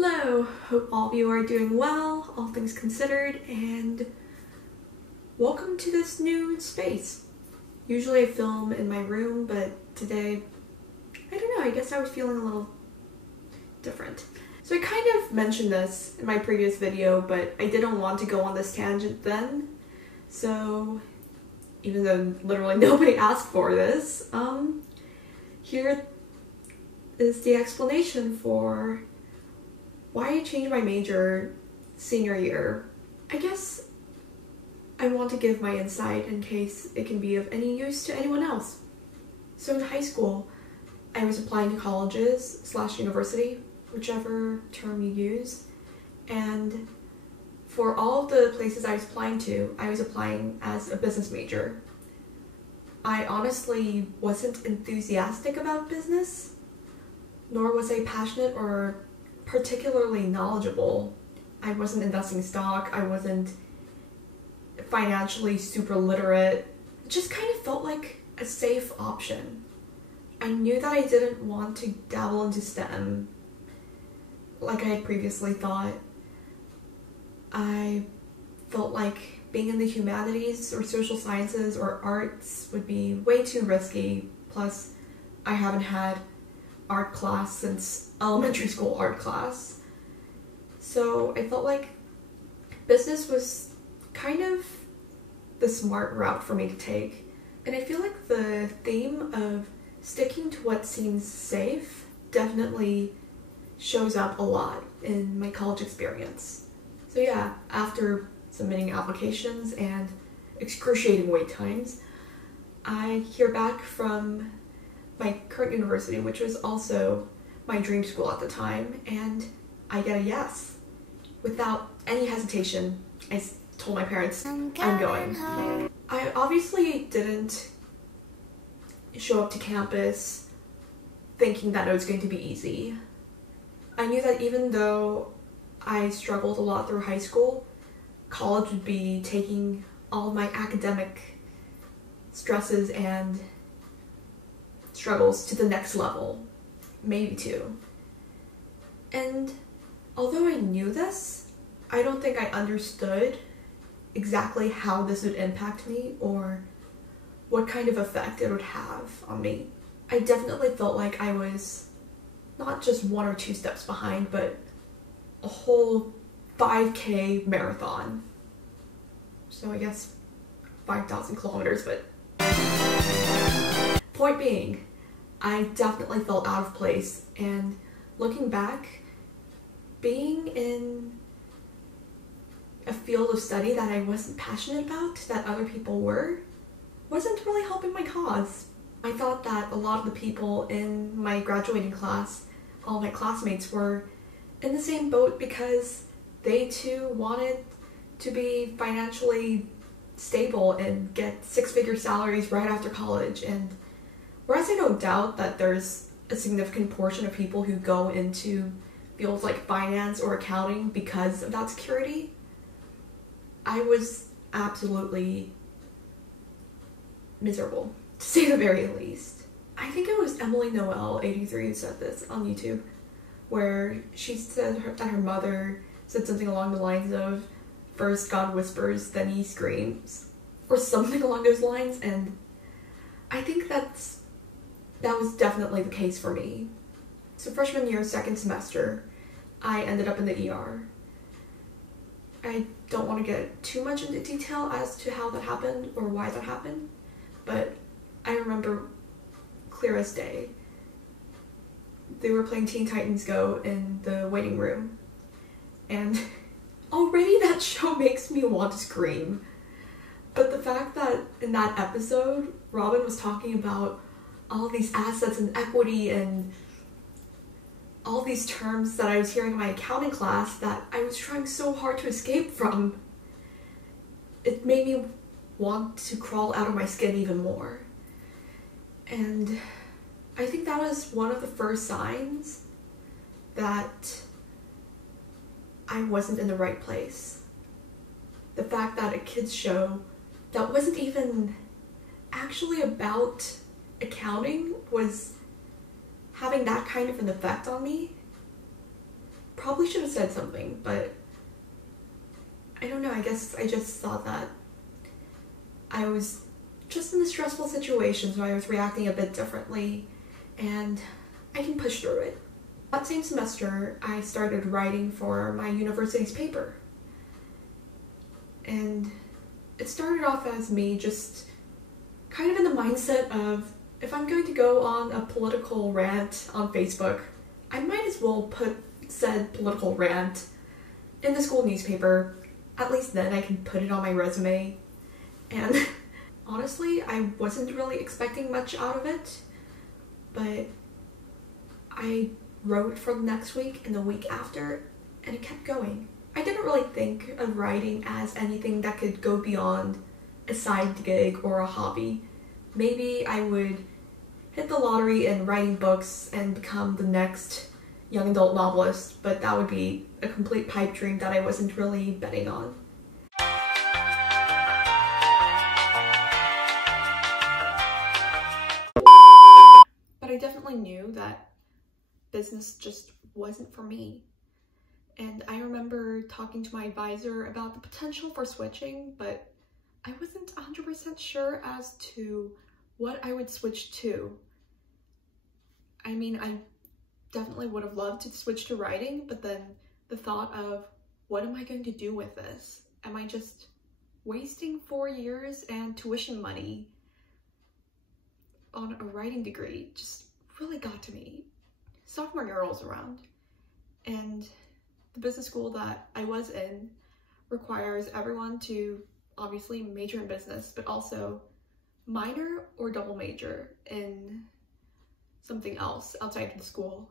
Hello, hope all of you are doing well, all things considered, and welcome to this new space. Usually I film in my room, but today, I don't know, I guess I was feeling a little different. So I kind of mentioned this in my previous video, but I didn't want to go on this tangent then. So even though literally nobody asked for this, here is the explanation for why I changed my major senior year. I guess I want to give my insight in case it can be of any use to anyone else. So in high school, I was applying to colleges / university, whichever term you use, and for all of the places I was applying to, I was applying as a business major. I honestly wasn't enthusiastic about business, nor was I passionate or particularly knowledgeable. I wasn't investing stock, I wasn't financially super literate. It just kind of felt like a safe option. I knew that I didn't want to dabble into STEM like I had previously thought. I felt like being in the humanities or social sciences or arts would be way too risky, plus I haven't had art class since elementary school art class. So I felt like business was kind of the smart route for me to take. And I feel like the theme of sticking to what seems safe definitely shows up a lot in my college experience. So yeah, after submitting applications and excruciating wait times, I hear back from my current university, which was also my dream school at the time, and I get a yes. Without any hesitation, I told my parents, I'm going. I obviously didn't show up to campus thinking that it was going to be easy. I knew that even though I struggled a lot through high school, college would be taking all of my academic stresses and struggles to the next level, maybe two. And although I knew this, I don't think I understood exactly how this would impact me or what kind of effect it would have on me. I definitely felt like I was not just 1 or 2 steps behind, but a whole 5K marathon. So I guess 5,000 kilometers, but point being, I definitely felt out of place, and looking back, being in a field of study that I wasn't passionate about, that other people were, wasn't really helping my cause. I thought that a lot of the people in my graduating class, all my classmates, were in the same boat because they too wanted to be financially stable and get 6-figure salaries right after college. And whereas I don't doubt that there's a significant portion of people who go into fields like finance or accounting because of that security, I was absolutely miserable, to say the very least. I think it was Emily Noel 83 who said this on YouTube, where she said that her mother said something along the lines of, first God whispers, then he screams, or something along those lines, and I think that was definitely the case for me. So freshman year, second semester, I ended up in the ER. I don't want to get too much into detail as to how that happened or why that happened, but I remember clear as day. They were playing Teen Titans Go in the waiting room, and already that show makes me want to scream. But the fact that in that episode, Robin was talking about all these assets and equity and all these terms that I was hearing in my accounting class that I was trying so hard to escape from, it made me want to crawl out of my skin even more. And I think that was one of the first signs that I wasn't in the right place. The fact that a kids show that wasn't even actually about accounting was having that kind of an effect on me probably should have said something, but I don't know, I guess I just thought that I was just in a stressful situation, so I was reacting a bit differently, and I can push through it. That same semester, I started writing for my university's paper. And it started off as me just kind of in the mindset of, if I'm going to go on a political rant on Facebook, I might as well put said political rant in the school newspaper. At least then I can put it on my resume. And honestly, I wasn't really expecting much out of it, but I wrote for the next week and the week after, and it kept going. I didn't really think of writing as anything that could go beyond a side gig or a hobby. Maybe I would hit the lottery in writing books and become the next young adult novelist, but that would be a complete pipe dream that I wasn't really betting on. But I definitely knew that business just wasn't for me. And I remember talking to my advisor about the potential for switching, but I wasn't 100% sure as to what I would switch to. I mean, I definitely would have loved to switch to writing, but then the thought of, what am I going to do with this? Am I just wasting 4 years and tuition money on a writing degree just really got to me. Sophomore year rolls around, and the business school that I was in requires everyone to obviously major in business, but also minor or double major in something else outside of the school.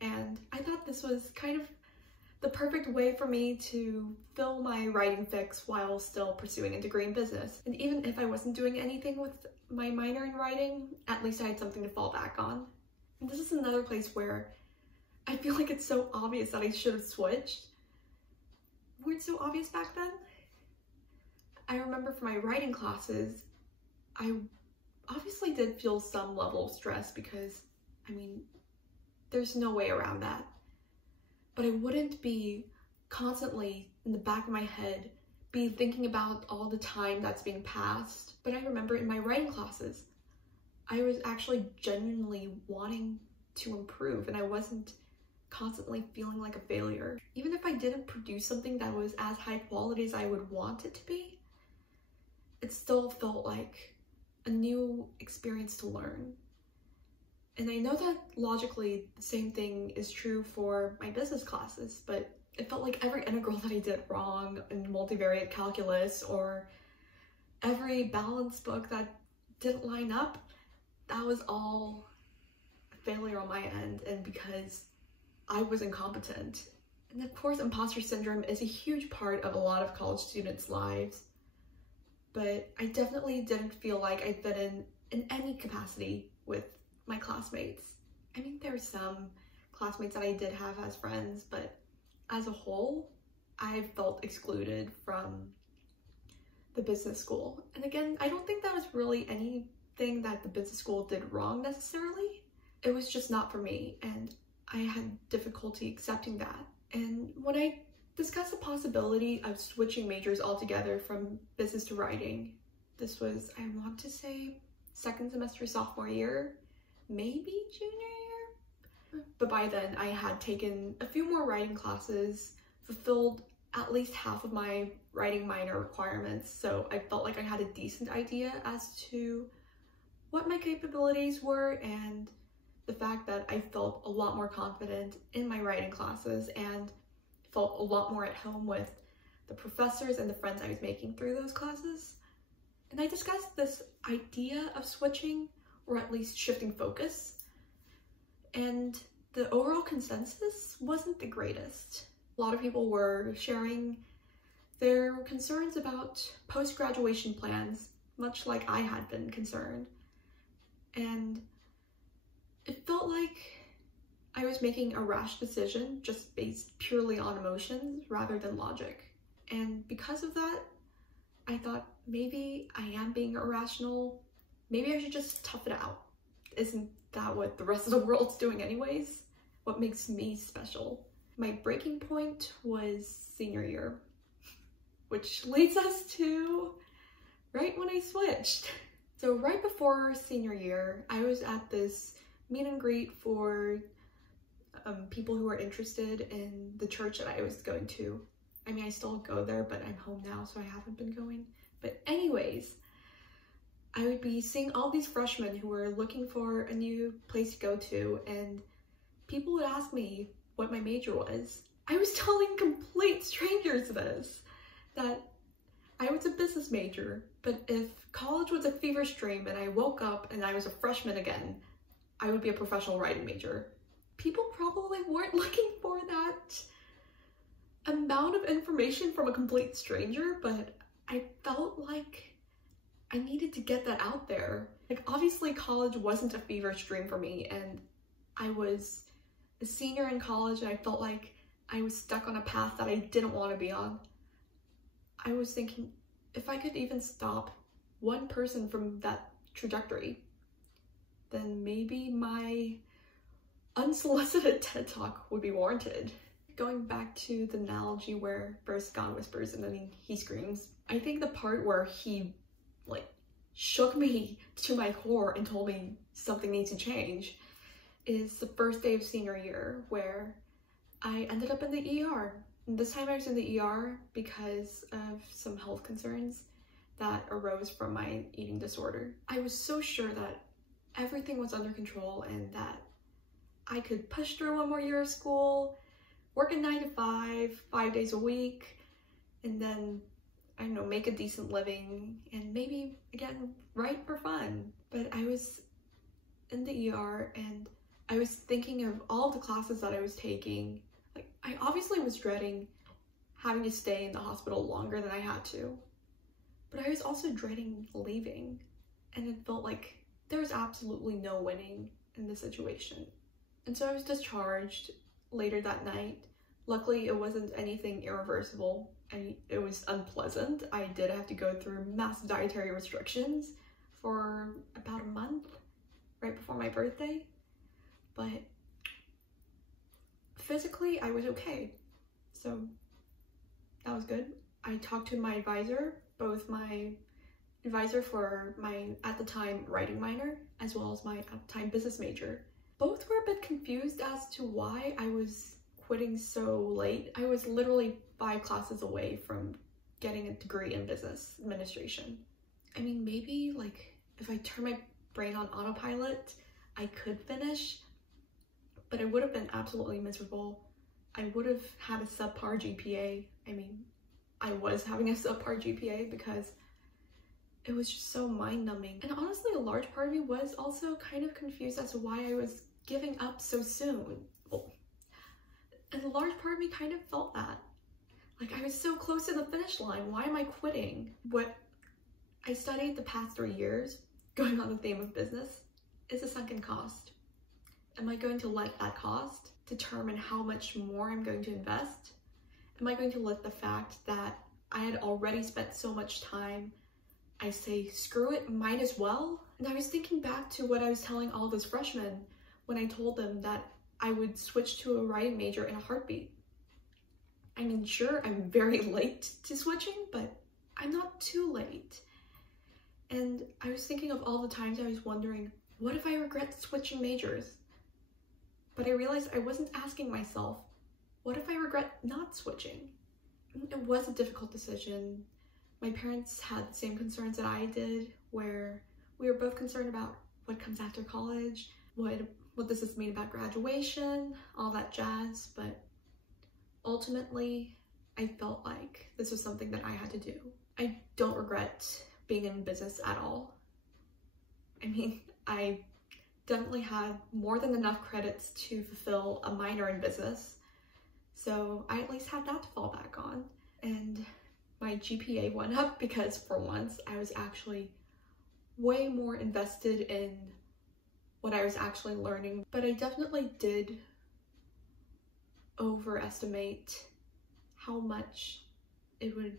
And I thought this was kind of the perfect way for me to fill my writing fix while still pursuing a degree in business. And even if I wasn't doing anything with my minor in writing, at least I had something to fall back on. And this is another place where I feel like it's so obvious that I should have switched. Weren't so obvious back then? I remember for my writing classes, I obviously did feel some level of stress because, I mean, there's no way around that. But I wouldn't be constantly in the back of my head be thinking about all the time that's being passed. But I remember in my writing classes, I was actually genuinely wanting to improve, and I wasn't constantly feeling like a failure. Even if I didn't produce something that was as high quality as I would want it to be, it still felt like a new experience to learn. And I know that logically the same thing is true for my business classes, but it felt like every integral that I did wrong in multivariate calculus, or every balance book that didn't line up, that was all a failure on my end, and because I was incompetent. And of course, imposter syndrome is a huge part of a lot of college students' lives, but I definitely didn't feel like I fit in any capacity with my classmates. I mean, there were some classmates that I did have as friends, but as a whole, I felt excluded from the business school. And again, I don't think that was really anything that the business school did wrong necessarily. It was just not for me, and I had difficulty accepting that. And when I discussed the possibility of switching majors altogether from business to writing, this was, I want to say, second semester sophomore year, maybe junior year. But by then I had taken a few more writing classes, fulfilled at least half of my writing minor requirements, so I felt like I had a decent idea as to what my capabilities were, and the fact that I felt a lot more confident in my writing classes and felt a lot more at home with the professors and the friends I was making through those classes. And I discussed this idea of switching, or at least shifting focus, and the overall consensus wasn't the greatest. A lot of people were sharing their concerns about post-graduation plans, much like I had been concerned. And it felt like I was making a rash decision just based purely on emotions rather than logic. And because of that, I thought maybe I am being irrational. Maybe I should just tough it out. Isn't that what the rest of the world's doing anyways? What makes me special? My breaking point was senior year, which leads us to right when I switched. So right before senior year, I was at this meet and greet for people who are interested in the church that I was going to. I mean, I still go there, but I'm home now, so I haven't been going. But anyways, I would be seeing all these freshmen who were looking for a new place to go to, and people would ask me what my major was. I was telling complete strangers this, that I was a business major, but if college was a feverish dream and I woke up and I was a freshman again, I would be a professional writing major. People probably weren't looking for that amount of information from a complete stranger, but I felt like I needed to get that out there. Like, obviously college wasn't a feverish dream for me, and I was a senior in college and I felt like I was stuck on a path that I didn't want to be on. I was thinking, if I could even stop one person from that trajectory, then maybe my unsolicited TED Talk would be warranted. Going back to the analogy where first God whispers and then he screams, I think the part where he like shook me to my core and told me something needs to change is the first day of senior year, where I ended up in the ER. And this time I was in the ER because of some health concerns that arose from my eating disorder. I was so sure that everything was under control and that I could push through one more year of school, work a 9 to 5, 5 days a week, and then, I don't know, make a decent living and maybe, again, write for fun. But I was in the ER and I was thinking of all the classes that I was taking. Like, I obviously was dreading having to stay in the hospital longer than I had to, but I was also dreading leaving, and it felt like there was absolutely no winning in the situation. And so I was discharged later that night. Luckily, it wasn't anything irreversible. It was unpleasant. I did have to go through massive dietary restrictions for about a month right before my birthday, but physically I was okay. So that was good. I talked to my advisor, both my advisor for my, at the time, writing minor, as well as my, at the time, business major. Both were a bit confused as to why I was quitting so late. I was literally 5 classes away from getting a degree in business administration. I mean, maybe like if I turn my brain on autopilot, I could finish, but I would have been absolutely miserable. I would have had a subpar GPA. I mean, I was having a subpar GPA because it was just so mind-numbing. And honestly, a large part of me was also kind of confused as to why I was giving up so soon. And a large part of me kind of felt that. Like, I was so close to the finish line. Why am I quitting? What I studied the past 3 years, going on the theme of business, is a sunken cost. Am I going to let that cost determine how much more I'm going to invest? Am I going to let the fact that I had already spent so much time, I say, screw it, might as well? And I was thinking back to what I was telling all those freshmen when I told them that I would switch to a writing major in a heartbeat. I mean, sure, I'm very late to switching, but I'm not too late. And I was thinking of all the times I was wondering, what if I regret switching majors? But I realized I wasn't asking myself, what if I regret not switching? It was a difficult decision. My parents had the same concerns that I did, where we were both concerned about what comes after college, what does this mean about graduation, all that jazz. But ultimately, I felt like this was something that I had to do. I don't regret being in business at all. I mean, I definitely had more than enough credits to fulfill a minor in business, so I at least had that to fall back on. And my GPA went up because for once I was actually way more invested in what I was actually learning. But I definitely did overestimate how much it would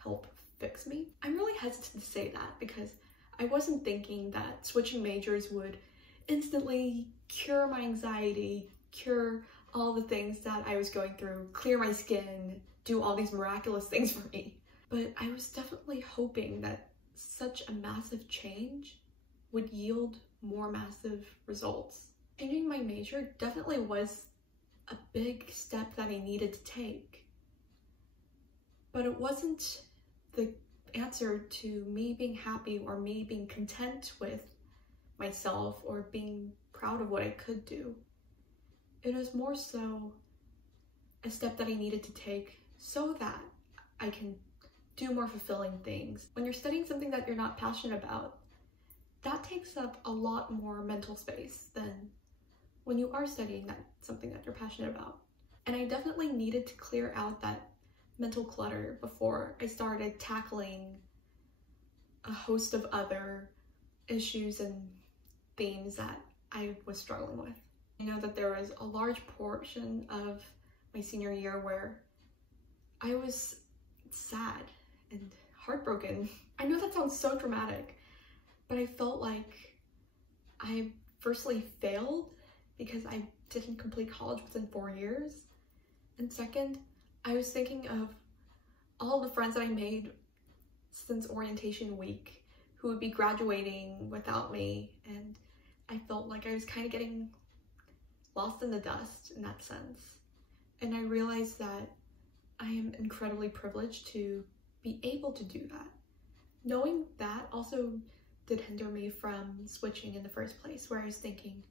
help fix me. I'm really hesitant to say that because I wasn't thinking that switching majors would instantly cure my anxiety, cure all the things that I was going through, clear my skin, do all these miraculous things for me. But I was definitely hoping that such a massive change would yield more massive results. Changing my major definitely was a big step that I needed to take. But it wasn't the answer to me being happy or me being content with myself or being proud of what I could do. It was more so a step that I needed to take so that I can do more fulfilling things. When you're studying something that you're not passionate about, that takes up a lot more mental space than when you are studying something that you're passionate about. And I definitely needed to clear out that mental clutter before I started tackling a host of other issues and themes that I was struggling with. I know that there was a large portion of my senior year where I was sad and heartbroken. I know that sounds so dramatic, but I felt like I firstly failed because I didn't complete college within 4 years. And second, I was thinking of all the friends that I made since orientation week who would be graduating without me, and I felt like I was kind of getting lost in the dust in that sense. And I realized that I am incredibly privileged to be able to do that. Knowing that also did hinder me from switching in the first place, where I was thinking,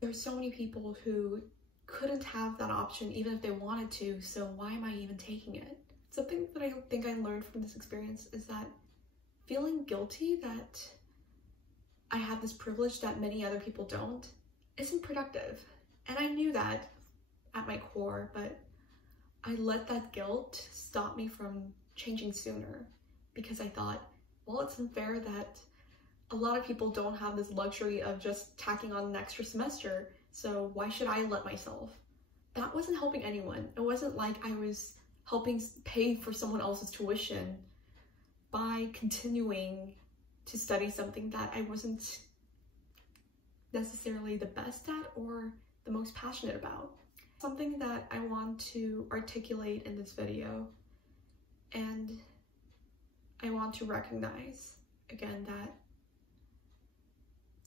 there's so many people who couldn't have that option even if they wanted to, so why am I even taking it? Something that I think I learned from this experience is that feeling guilty that I have this privilege that many other people don't isn't productive. And I knew that at my core, but I let that guilt stop me from changing sooner because I thought, well, it's unfair that a lot of people don't have this luxury of just tacking on an extra semester, so why should I let myself? That wasn't helping anyone. It wasn't like I was helping pay for someone else's tuition by continuing to study something that I wasn't necessarily the best at or the most passionate about. Something that I want to articulate in this video, and I want to recognize again that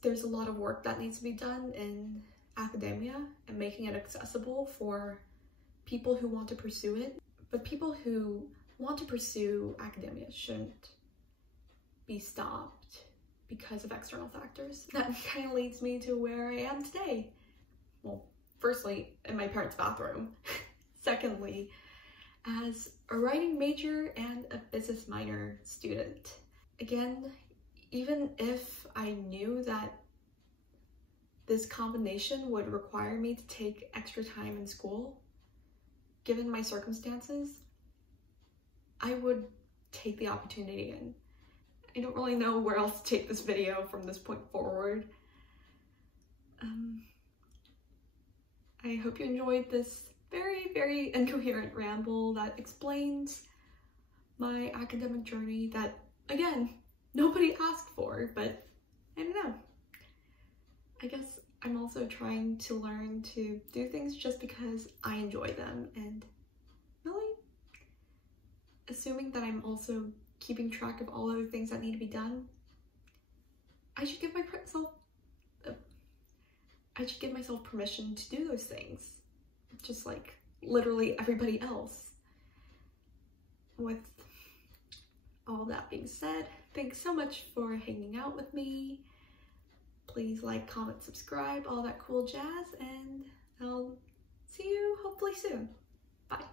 there's a lot of work that needs to be done in academia and making it accessible for people who want to pursue it. But people who want to pursue academia shouldn't be stopped because of external factors. That kind of leads me to where I am today. Well, firstly, in my parents' bathroom. Secondly, as a writing major and a business minor student. Again, even if I knew that this combination would require me to take extra time in school, given my circumstances, I would take the opportunity, and I don't really know where else to take this video from this point forward. I hope you enjoyed this very, very incoherent ramble that explains my academic journey that, again, nobody asked for, but I don't know. I guess I'm also trying to learn to do things just because I enjoy them, and really assuming that I'm also keeping track of all other things that need to be done, I should give myself permission to do those things, just like literally everybody else. With all that being said, thanks so much for hanging out with me. Please like, comment, subscribe, all that cool jazz, and I'll see you hopefully soon. Bye.